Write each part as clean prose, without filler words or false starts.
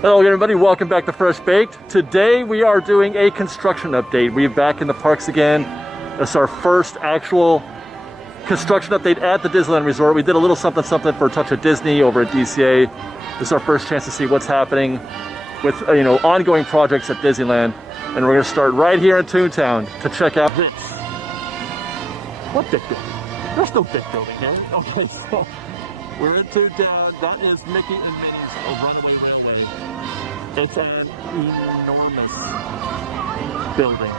Hello everybody, welcome back to Fresh Baked. Today we are doing a construction update. We're back in the parks again. It's our first actual construction update at the Disneyland Resort. We did a little something for a touch of Disney over at DCA. This is our first chance to see what's happening with ongoing projects at Disneyland. And we're going to start right here in Toontown to check out this. What big building? There's no big building here. Okay, so we're in Toontown. That is Mickey and Minnie's Runaway Railway. It's an enormous building.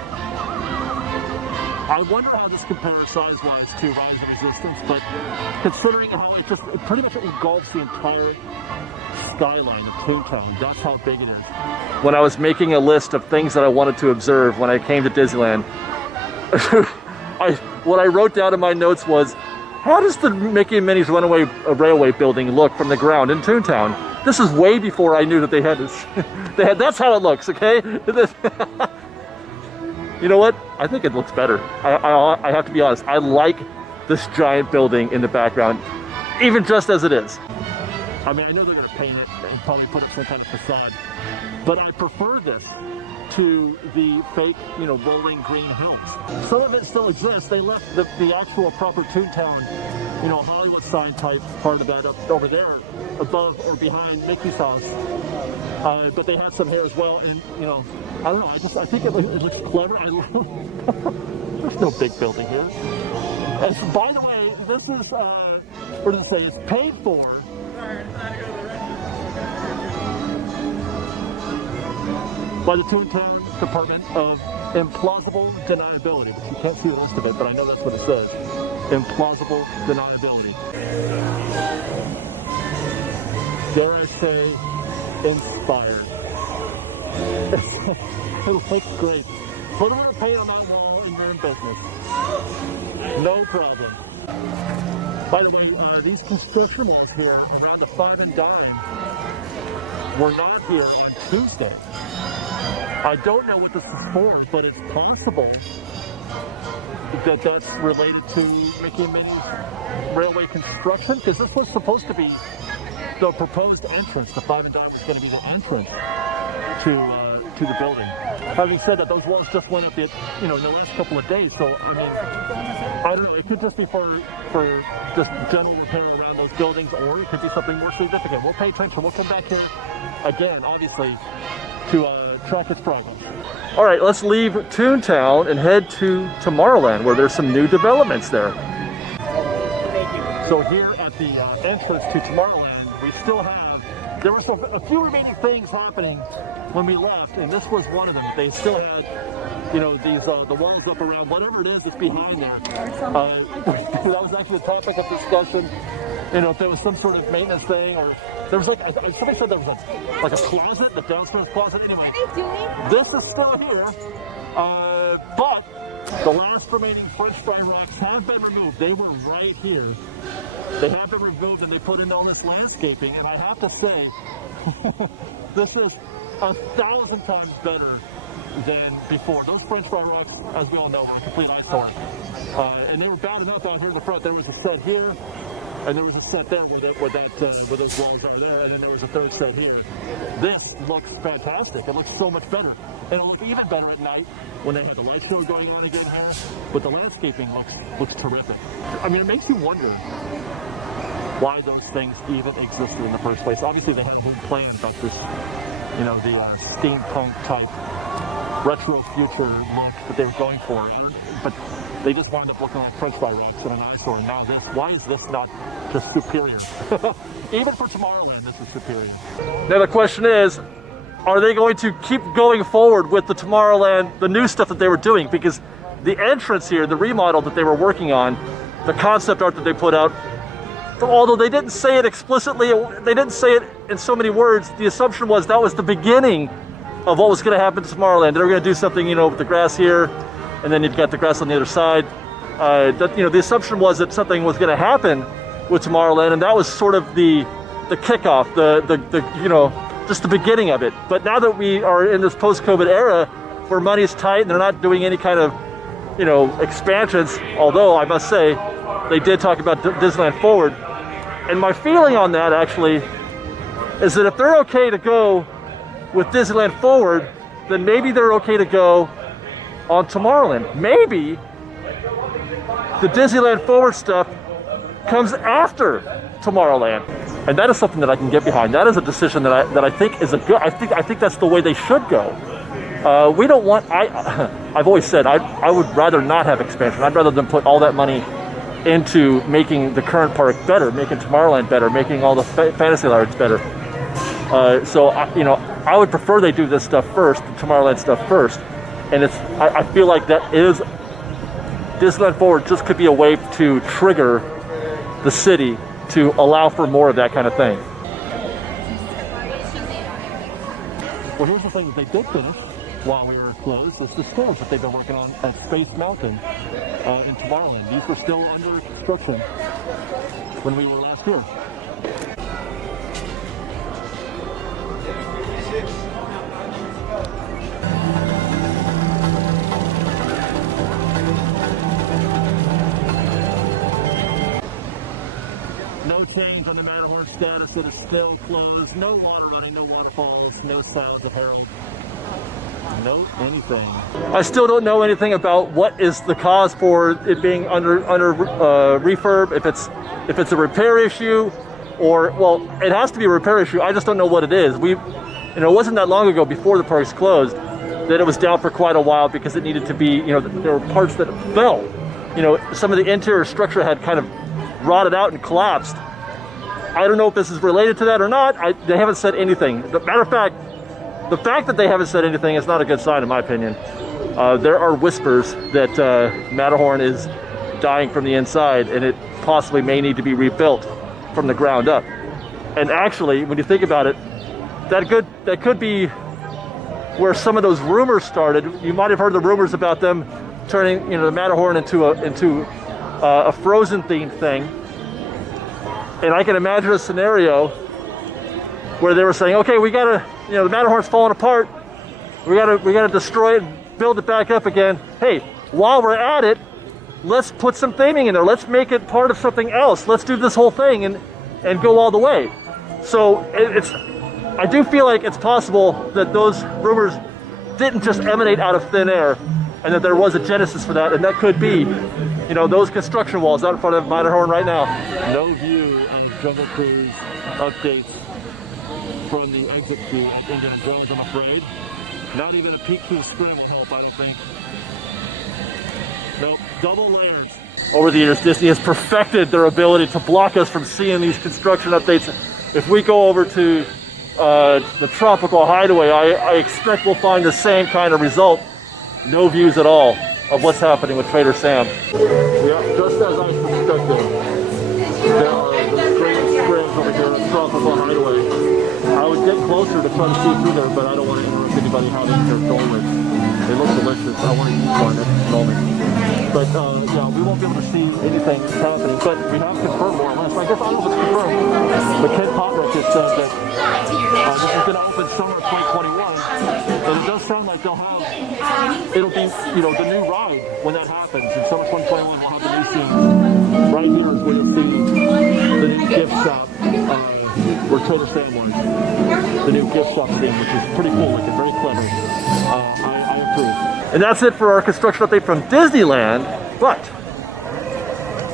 I wonder how this compares size-wise to Rise of Resistance, but considering how it pretty much engulfs the entire skyline of Toontown, that's how big it is. When I was making a list of things that I wanted to observe when I came to Disneyland, what I wrote down in my notes was, how does the Mickey and Minnie's Runaway Railway building look from the ground in Toontown? This is way before I knew that they had this. That's how it looks, okay? You know what? I think it looks better. I have to be honest. I like this giant building in the background, even just as it is. I mean, I know they're going to paint it and probably put up some kind of facade, but I prefer this to the fake, rolling green hills. Some of it still exists. They left the actual proper Toontown, Hollywood sign type part of that up over there, above or behind Mickey's house. But they had some here as well, and I don't know. I think it looks clever. There's no big building here. And by the way, this is what does it say? It's paid for. By the Toontown Department of Implausible Deniability. But you can't see the list of it, but I know that's what it says. Implausible Deniability. Dare I say, inspired. It looks great. Put a little paint on that wall and you're in business. No problem. By the way, these construction walls here around the 5 and Dime were not here on Tuesday. I don't know what this is for, but it's possible that that's related to Mickey and Minnie's railway construction, because this was supposed to be the proposed entrance. The 5 and Dime was going to be the entrance to the building. Having said that, those walls just went up in the last couple of days, so I mean, I don't know. It could just be for just general repair around those buildings, or it could be something more significant. We'll pay attention. We'll come back here again, obviously, to track its progress. All right, let's leave Toontown and head to Tomorrowland, where there's some new developments there. So here at the entrance to Tomorrowland, we still have, there were a few remaining things happening when we left, and this was one of them. They still had, these the walls up around whatever it is that's behind there. That was actually the topic of discussion. If there was some sort of maintenance thing, or there was somebody said there was like a closet, the downstairs closet. Anyway, this is still here, but the last remaining French fry racks have been removed. They were right here. They have been removed, and they put in all this landscaping. And I have to say, this is 1,000 times better than before. Those French fry racks, as we all know, are a complete eyesore. And they were bad enough out here in the front. There was a set here, and there was a set there where those walls are there, and then there was a third set here. This looks fantastic. It looks so much better. And it'll look even better at night when they have the light show going on again here. But the landscaping looks terrific. I mean, it makes you wonder why those things even existed in the first place. Obviously, they had a whole plan about this, the steampunk type retro future look that they were going for. But they just wound up looking like French fry racks in an eyesore. And now this, why is this not just superior? Even for Tomorrowland, this is superior. Now the question is, are they going to keep going forward with the Tomorrowland, the new stuff that they were doing? Because the entrance here, the remodel that they were working on, the concept art that they put out, although they didn't say it explicitly, they didn't say it in so many words, the assumption was that was the beginning of what was going to happen to Tomorrowland. They were going to do something, with the grass here, and then you've got the grass on the other side. The assumption was that something was going to happen with Tomorrowland, and that was sort of the kickoff, just the beginning of it. But now that we are in this post-COVID era where money's tight and they're not doing any kind of, expansions, although I must say they did talk about Disneyland Forward. And my feeling on that actually is that if they're okay to go with Disneyland Forward, then maybe they're okay to go on Tomorrowland. Maybe the Disneyland Forward stuff comes after Tomorrowland, and that is something that I can get behind. That is a decision that I think is a good. I think that's the way they should go. We don't want. I've always said I would rather not have expansion. I'd rather than put all that money into making the current park better, making Tomorrowland better, making all the Fantasylands better. So I would prefer they do this stuff first, the Tomorrowland stuff first, and I feel like that is Disneyland Forward just could be a way to trigger the city to allow for more of that kind of thing. Well, here's the thing that they did finish while we were closed, is the stairs that they've been working on at Space Mountain in Tomorrowland. These were still under construction when we were last here. No change on the Matterhorn status. It is still closed. No water running, no waterfalls, no signs of herald. No anything. I still don't know anything about what is the cause for it being under refurb. If it's a repair issue, or well, it has to be a repair issue. I just don't know what it is. It wasn't that long ago, before the parks closed, that it was down for quite a while because it needed to be. There were parts that fell. Some of the interior structure had kind of rotted out and collapsed. I don't know if this is related to that or not. They haven't said anything. Matter of fact, the fact that they haven't said anything is not a good sign, in my opinion. There are whispers that Matterhorn is dying from the inside, and it possibly may need to be rebuilt from the ground up. And actually, when you think about it, that could be where some of those rumors started. You might have heard the rumors about them turning, the Matterhorn into a Frozen themed thing. And I can imagine a scenario where they were saying, okay, we gotta, the Matterhorn's falling apart. We gotta destroy it and build it back up again. Hey, while we're at it, let's put some theming in there. Let's make it part of something else. Let's do this whole thing and go all the way. So I do feel like it's possible that those rumors didn't just emanate out of thin air, and that there was a genesis for that, and that could be, those construction walls out in front of Matterhorn right now. No view of Jungle Cruise updates from the exit queue at Indiana Jones, I'm afraid. Not even a peek through the screen will help, I don't think. Nope, double layers. Over the years, Disney has perfected their ability to block us from seeing these construction updates. If we go over to the Tropical Hideaway, I expect we'll find the same kind of result. No views at all of what's happening with Trader Sam. Yeah, just as I suspected, there are the great springs over here at Tropical Hideaway. I would get closer to try to see through there, but I don't want to interrupt anybody having their dolish. They look delicious. I want to eat one at the moment. But yeah, we won't be able to see anything happening, but we have confirmed more or less. I guess I don't know if it's confirmed, but Ken Potrick has said that this is going to open summer of 2021, and it does sound like it'll be, the new ride when that happens. In summer 2021, we'll have the new scene. Right here is where you'll see the new gift shop, where Trader Sam was. The new gift shop scene, which is pretty cool looking, very clever. I approve. And that's it for our construction update from Disneyland, but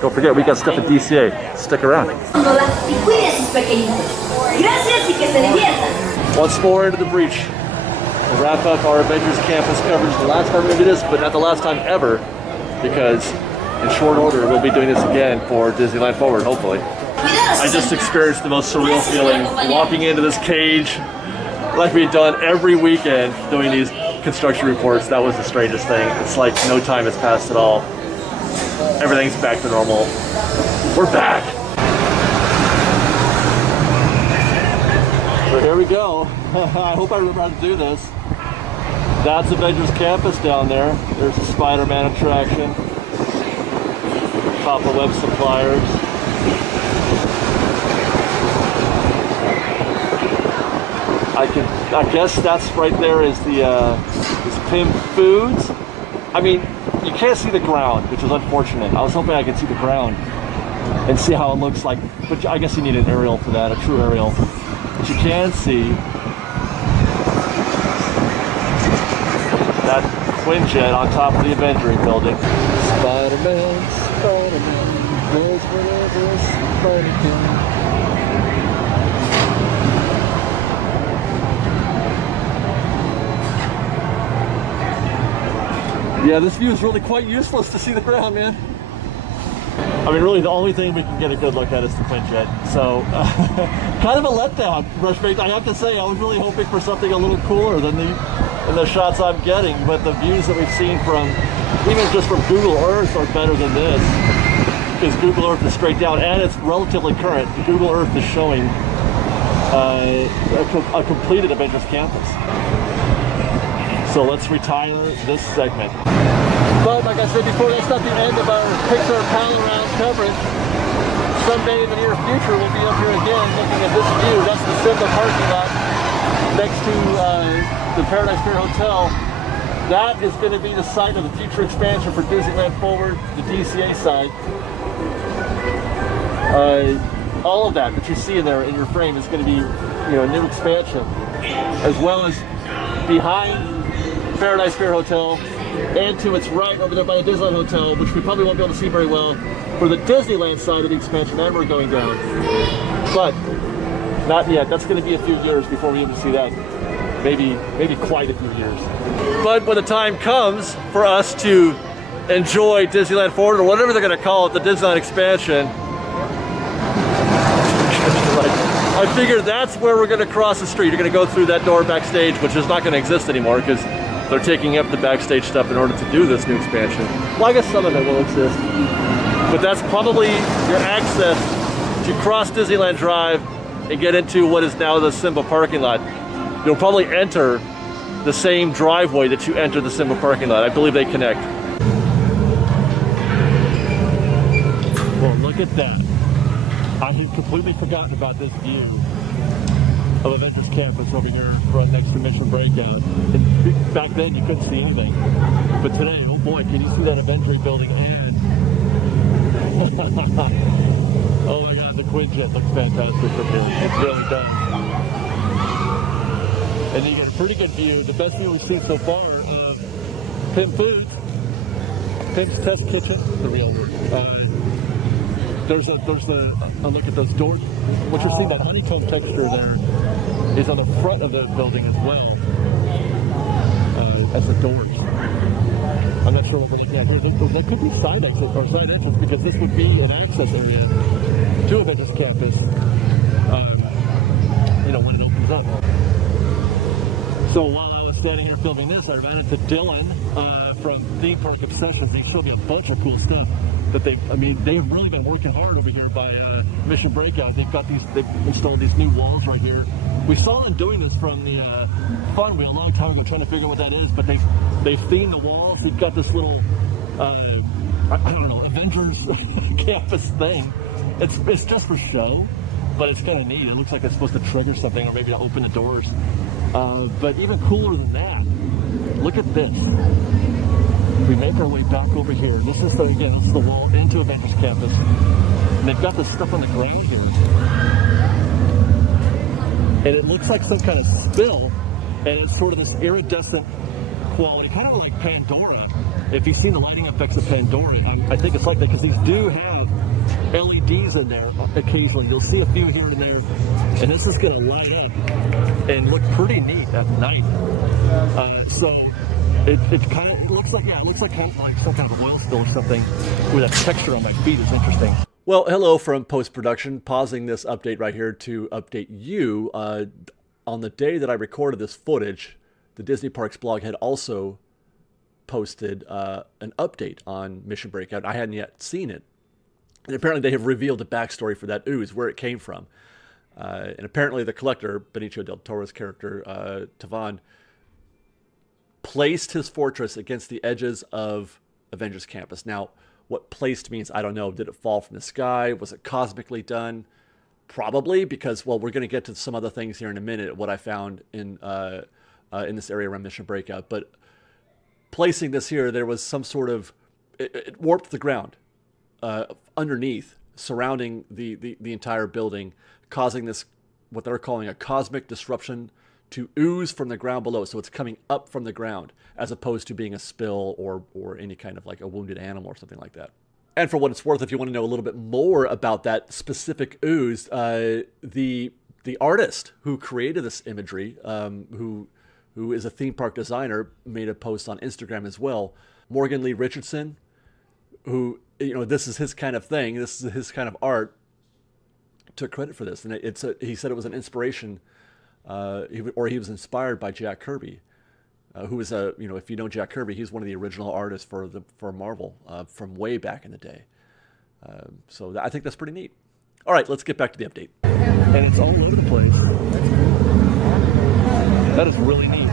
don't forget, we got stuff at DCA. Stick around. Once more into the breach. We'll wrap up our Avengers Campus coverage the last time we did this, but not the last time ever, because in short order we'll be doing this again for Disneyland Forward, hopefully. I just experienced the most surreal feeling walking into this cage like we've done every weekend doing these construction reports. That was the strangest thing. It's like no time has passed at all. Everything's back to normal. We're back. So here we go. I hope I remember how to do this. That's Avengers Campus down there. There's a Spider-Man attraction. Papa Web Suppliers. I guess that's right there is is Pim Foods. I mean, you can't see the ground, which is unfortunate. I was hoping I could see the ground and see how it looks like, but I guess you need an aerial for that, a true aerial. But you can see Quinjet on top of the Avenger building. Spider-Man, Spider-Man, goes wherever a spider can. Yeah, this view is really quite useless to see the ground, man. I mean, really, the only thing we can get a good look at is the Quinjet. So, kind of a letdown, FreshBaked. I have to say, I was really hoping for something a little cooler than the shots I'm getting. But the views that we've seen from, even just from Google Earth, are better than this. Because Google Earth is straight down, and it's relatively current. Google Earth is showing a completed Avengers campus. So let's retire this segment. But like I said before, that's not the end of our Pixar Pal Around coverage. Someday in the near future, we'll be up here again looking at this view. That's the Simba parking lot next to the Paradise Pier Hotel. That is going to be the site of the future expansion for Disneyland Forward, the DCA side. All of that you see in there in your frame is going to be, a new expansion, as well as behind Paradise Pier Hotel, and to its right over there by the Disneyland Hotel, which we probably won't be able to see very well, for the Disneyland side of the expansion, and we're going down. But not yet. That's going to be a few years before we even see that. Maybe quite a few years. But when the time comes for us to enjoy Disneyland Forward, or whatever they're going to call it, the Disneyland expansion, I figure that's where we're going to cross the street. You're going to go through that door backstage, which is not going to exist anymore because they're taking up the backstage stuff in order to do this new expansion. Well, I guess some of it will exist. But that's probably your access to cross Disneyland Drive and get into what is now the Simba parking lot. You'll probably enter the same driveway that you enter the Simba parking lot. I believe they connect. Well, look at that. I had completely forgotten about this view of Avengers Campus over here right next to Mission Breakout. And back then you couldn't see anything. But today, oh boy, can you see that Avenger building and oh my god, the Quinjet looks fantastic from here. It really does. And you get a pretty good view, the best view we've seen so far of Pim Foods, Pim's Test Kitchen, the real word. There's a look at those doors. What you're seeing, that honeycomb texture there, is on the front of the building as well as the doors. I'm not sure what we're looking at here. That could be side exit or side entrance, because this would be an access area to Avengers Campus. When it opens up. So while I was standing here filming this, I ran into Dylan from Theme Park Obsessions. He showed me a bunch of cool stuff. That they've really been working hard over here by Mission Breakout. They've installed these new walls right here. We saw them doing this from the Fun Wheel a long time ago, trying to figure out what that is. But they've themed the walls. They've got this little I don't know, Avengers campus thing. It's just for show, but it's kind of neat. It looks like it's supposed to trigger something, or maybe to open the doors. But even cooler than that, look at this. We make our way back over here. This is the wall into Avengers Campus. And they've got this stuff on the ground here. And it looks like some kind of spill. And it's sort of this iridescent quality, kind of like Pandora. If you've seen the lighting effects of Pandora, I think it's like that, because these do have LEDs in there occasionally. You'll see a few here and there. And this is going to light up and look pretty neat at night. It looks like some kind of oil spill or something, with that texture on my feet is interesting. Well, hello from post-production. Pausing this update right here to update you. On the day that I recorded this footage, the Disney Parks blog had also posted an update on Mission Breakout. I hadn't yet seen it. And apparently they have revealed the backstory for that ooze, where it came from. And apparently the collector, Benicio del Toro's character, Tavan, placed his fortress against the edges of Avengers Campus. Now, what placed means, I don't know. Did it fall from the sky? Was it cosmically done? Probably, because, well, we're going to get to some other things here in a minute, what I found in this area around Mission Breakout. But placing this here, there was some sort of... It warped the ground underneath, surrounding the entire building, causing this, what they're calling a cosmic disruption to ooze from the ground below. So it's coming up from the ground as opposed to being a spill or any kind of like a wounded animal or something like that. And for what it's worth, if you want to know a little bit more about that specific ooze, the artist who created this imagery, who is a theme park designer, made a post on Instagram as well. Morgan Lee Richardson, who, this is his kind of thing, this is his kind of art, took credit for this. And he said it was an inspiration, he was inspired by Jack Kirby, who is if you know Jack Kirby, he's one of the original artists for Marvel from way back in the day. So I think that's pretty neat. All right, let's get back to the update. And it's all over the place. That is really neat.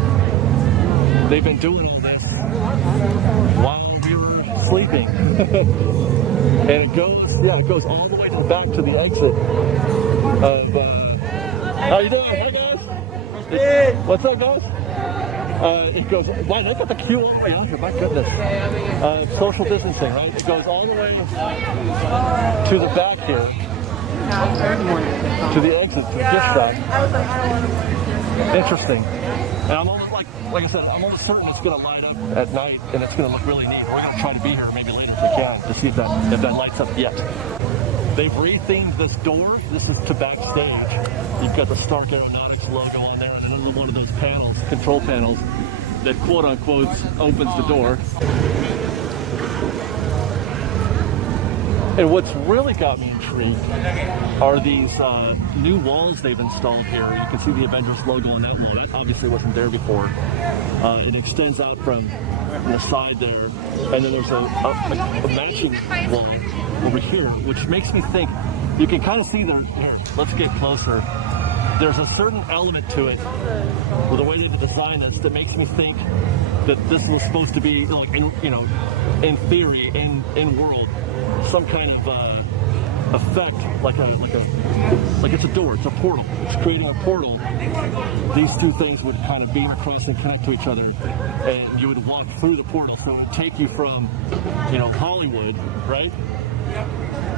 They've been doing all this while we were sleeping. And it goes all the way to the back to the exit of, how you doing? Hey guys. What's up, guys? It goes, wow, they got the queue all the way out here, my goodness. Social distancing, right? It goes all the way to the back here, to the exit, to the gift shop. Interesting. And I'm almost like I said, I'm almost certain it's going to light up at night and it's going to look really neat. We're going to try to be here maybe later if we can to see if that lights up yet. They've rethemed this door. This is to backstage. You've got the Stark Aeronautics logo on there, and then one of those panels, control panels, that quote unquote opens the door. And what's really got me intrigued are these new walls they've installed here. You can see the Avengers logo on that wall. That obviously wasn't there before. It extends out from the side there, and then there's a matching wall over here, which makes me think, you can kind of see there. Here, let's get closer. There's a certain element to it, with the way they've designed this, that makes me think that this was supposed to be, like, in theory, in world, some kind of effect, like it's a door, it's a portal. It's creating a portal. These two things would kind of beam across and connect to each other, and you would walk through the portal. So it would take you from, Hollywood, right?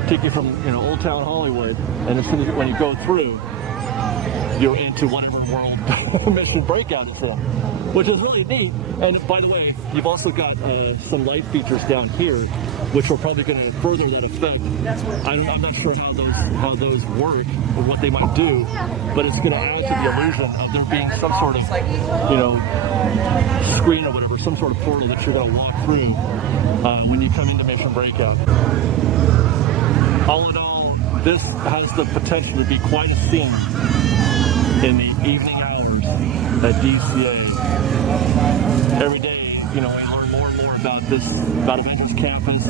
Take you from, Old Town Hollywood, and as soon as when you go through, you're into whatever world Mission Breakout is in, which is really neat. And by the way, you've also got some light features down here, which are probably going to further that effect. I'm not sure how those work or what they might do, but it's going to add to the illusion of there being some sort of, screen or whatever, some sort of portal that you're going to walk through when you come into Mission Breakout. All in all, this has the potential to be quite a scene in the evening hours at DCA. Every day, we learn more and more about Avengers Campus.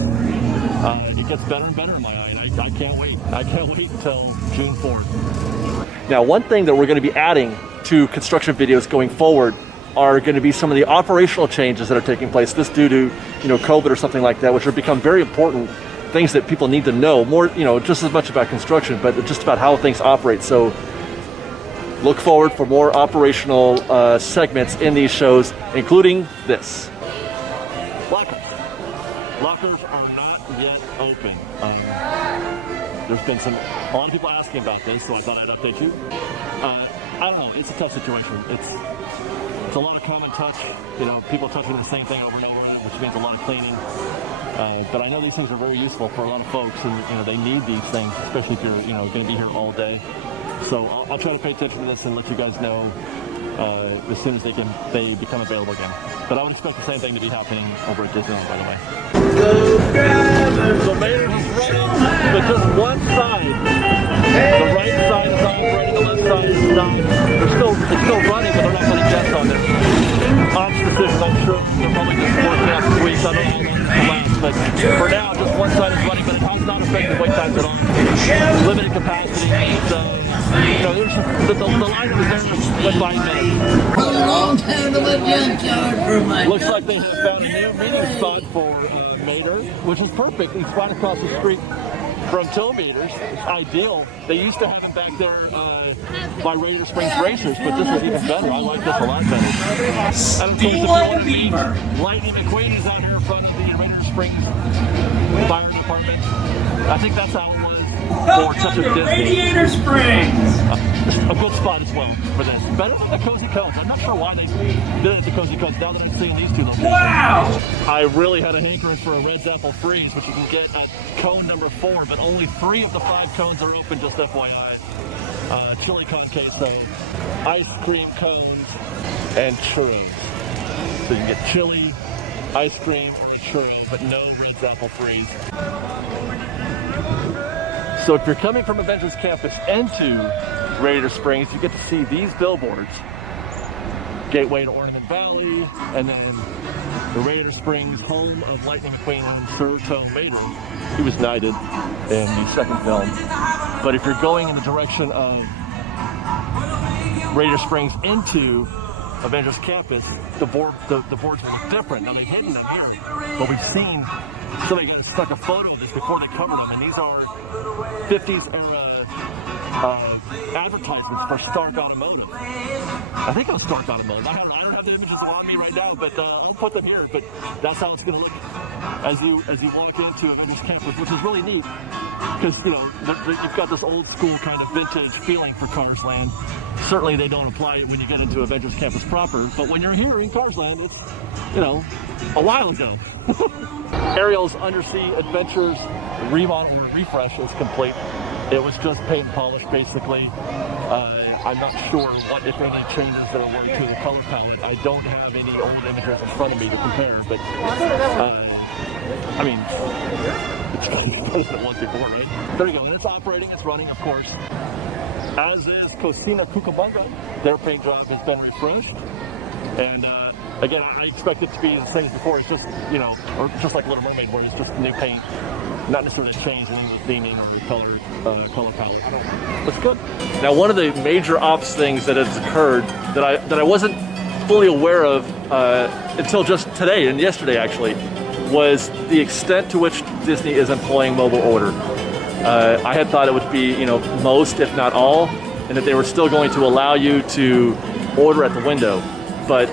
It gets better and better in my eye. I can't wait. I can't wait until June 4th. Now, one thing that we're going to be adding to construction videos going forward are going to be some of the operational changes that are taking place. This due to, COVID or something like that, which have become very important things that people need to know more, just as much about construction, but just about how things operate. So look forward for more operational segments in these shows, including this. Lockers. Lockers are not yet open. There's been a lot of people asking about this, so I thought I'd update you. I don't know, it's a tough situation. It's a lot of common touch, people touching the same thing over and over, which means a lot of cleaning. But I know these things are very useful for a lot of folks, and they need these things, especially if you're going to be here all day. So I'll try to pay attention to this and let you guys know as soon as they become available again. But I would expect the same thing to be happening over at Disneyland, by the way. So Mater is running, but just one side. The right side is operating, the left side is not. It's still running, but they're not putting guests on there. Ops decisions, I'm sure they're probably just working out this week. I don't know how long this will last, but for now, just one side is running, but it has not affected wait times at all. Limited capacity. So, the line that was there went by minutes. A long time to live junkyard for my Looks like they have found a new meeting spot for Mater, which is perfect. It's right across the street from Tow-Meters. It's ideal. They used to have them back there by Radiator Springs Racers, but this is even better. I like this a lot better. And of course, if you want to meet Lightning McQueen is out here in front of the Radiator Springs Fire Department. I think that's how it was for such a Disney. Radiator Springs! A good spot as well for this. Better than the Cozy Cones. I'm not sure why they did it at the Cozy Cones now that I'm seeing these two locations. Wow! I really had a hankering for a Red's Apple Freeze, which you can get at cone number 4, but only 3 of the 5 cones are open, just FYI. Chili con queso, ice cream cones, and churros. So you can get chili, ice cream, or a churro, but no Red's Apple Freeze. So if you're coming from Avengers Campus into Radiator Springs, you get to see these billboards. Gateway to Ornament Valley, and then the Radiator Springs, home of Lightning McQueen and Sir Tom Mater. He was knighted in the second film. But if you're going in the direction of Radiator Springs into Avengers Campus, the boards will look different. Now they've hidden them here, but we've seen somebody got stuck a photo of this before they covered them, and these are 50s era advertisements for Stark Automotive. I think it was Stark Automotive. I don't have the images on me right now, but I'll put them here. But that's how it's going to look as you walk into Avengers Campus, which is really neat because you've got this old school kind of vintage feeling for Cars Land. Certainly they don't apply it when you get into Avengers Campus proper, but when you're here in Cars Land, it's a while ago. Ariel's Undersea Adventures remodel or refresh is complete. It was just paint and polish, basically. I'm not sure what, if any, changes that are worked to the color palette. I don't have any old images in front of me to compare, but I mean, it's better than it was before, right? There you go, and it's operating, it's running, of course. As is Cocina Cucamonga. Their paint job has been refreshed, and again, I expect it to be the same as before. It's just, or just like Little Mermaid, where it's just new paint, not necessarily a change in the theming or the color palette. Looks good. Now, one of the major ops things that has occurred that I wasn't fully aware of until just today and yesterday, actually, was the extent to which Disney is employing mobile order. I had thought it would be, most, if not all, and that they were still going to allow you to order at the window, but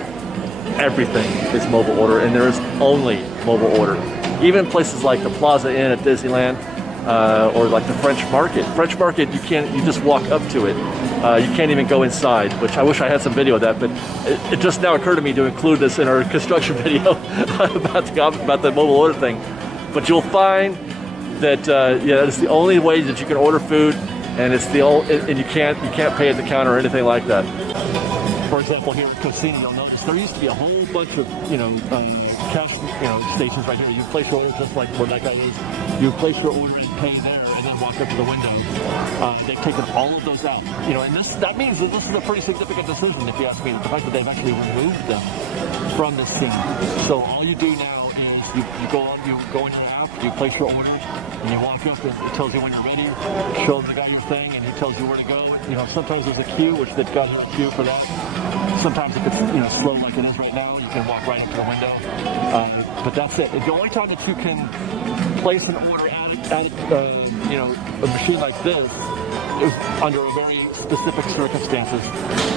everything is mobile order, and there is only mobile order. Even places like the Plaza Inn at Disneyland, or like the French Market. French Market, you just walk up to it. You can't even go inside, which I wish I had some video of that, but it just now occurred to me to include this in our construction video about the mobile order thing. But you'll find that that is the only way that you can order food, and and you can't pay at the counter or anything like that. For example, here at Cocina, you'll notice there used to be a whole bunch of cash stations right here. You place your order just like where that guy is. You place your order and pay there, and then walk up to the window. They've taken all of those out. And that means that this is a pretty significant decision, if you ask me. The fact that they've actually removed them from the scene. So all you do now is you go into the app, you place your order, and you walk up, and it tells you when you're ready, shows the guy your thing, and he tells you where to go. Sometimes there's a queue, which they've got here a queue for that. Sometimes if it's slow like it is right now, you can walk right up to the window. But that's it. The only time that you can place an order at a machine like this is under very specific circumstances,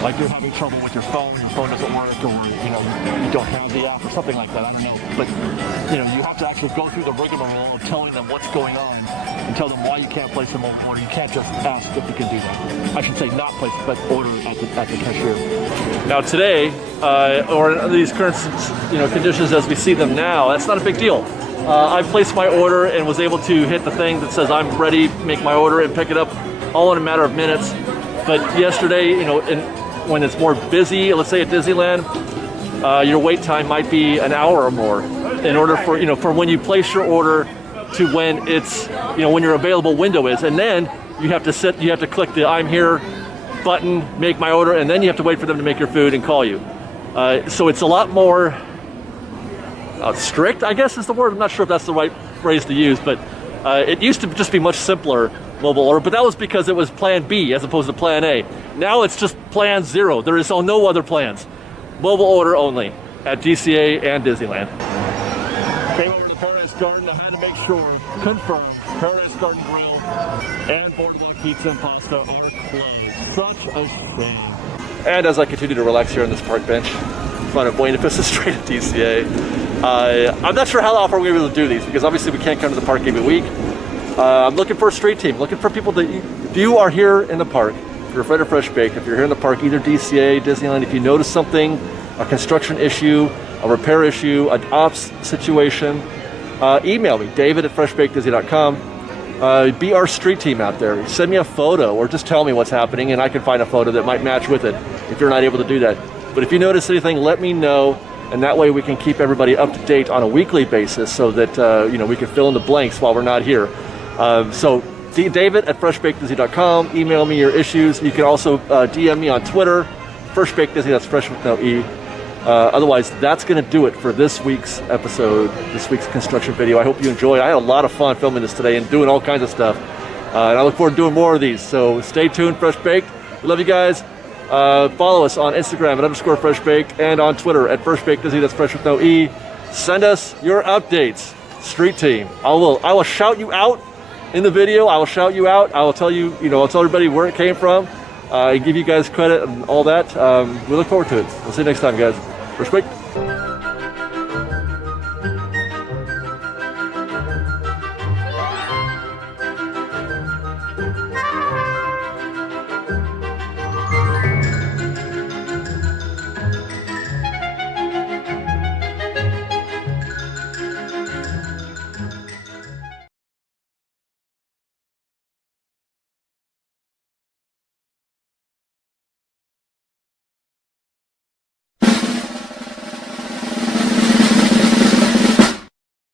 like you're having trouble with your phone doesn't work, or you don't have the app or something like that. I don't know, but you have to actually go through the rigmarole of telling them what's going on and tell them why you can't place a mobile order. You can't just ask if you can do that. I should say not place, but order at the cashier. Now today, or under these current conditions as we see them now, that's not a big deal. I placed my order and was able to hit the thing that says I'm ready, make my order, and pick it up all in a matter of minutes. But yesterday, when it's more busy, let's say at Disneyland, your wait time might be an hour or more in order for when you place your order to when it's when your available window is, and then you have to click the I'm here button, make my order, and then you have to wait for them to make your food and call you. So it's a lot more strict, I guess is the word. I'm not sure if that's the right phrase to use, but it used to just be much simpler mobile order, but that was because it was plan B as opposed to plan A. Now it's just plan 0. There is no other plans. Mobile order only at DCA and Disneyland. Came over to Paradise Garden. I had to make sure, confirm, Paradise Garden Grill and Boardwalk Pizza and Pasta are closed. Such a shame. And as I continue to relax here on this park bench in front of Buena Vista Street at DCA, I'm not sure how often we're going to be able to do these, because obviously we can't come to the park every week. I'm looking for a street team, looking for people that, if you are here in the park, if you're a friend of Fresh Baked, if you're here in the park, either DCA, Disneyland, if you notice something, a construction issue, a repair issue, an ops situation, email me, david@freshbakedisney.com. Be our street team out there. Send me a photo or just tell me what's happening and I can find a photo that might match with it if you're not able to do that. But if you notice anything, let me know, and that way we can keep everybody up to date on a weekly basis so that we can fill in the blanks while we're not here. So david@freshbakedisney.com. Email me your issues. You can also DM me on Twitter, FreshBakedDisney, that's fresh with no E. Otherwise, that's going to do it for this week's episode, this week's construction video. I hope you enjoyed. I had a lot of fun filming this today and doing all kinds of stuff. And I look forward to doing more of these. So stay tuned, Fresh Baked. We love you guys. Follow us on Instagram @_FreshBaked and on Twitter @FreshBakedDisney, that's fresh with no E. Send us your updates, street team. I will shout you out in the video. I will shout you out. I will tell you, I'll tell everybody where it came from. And give you guys credit and all that. We look forward to it. We'll see you next time, guys. Fresh Baked.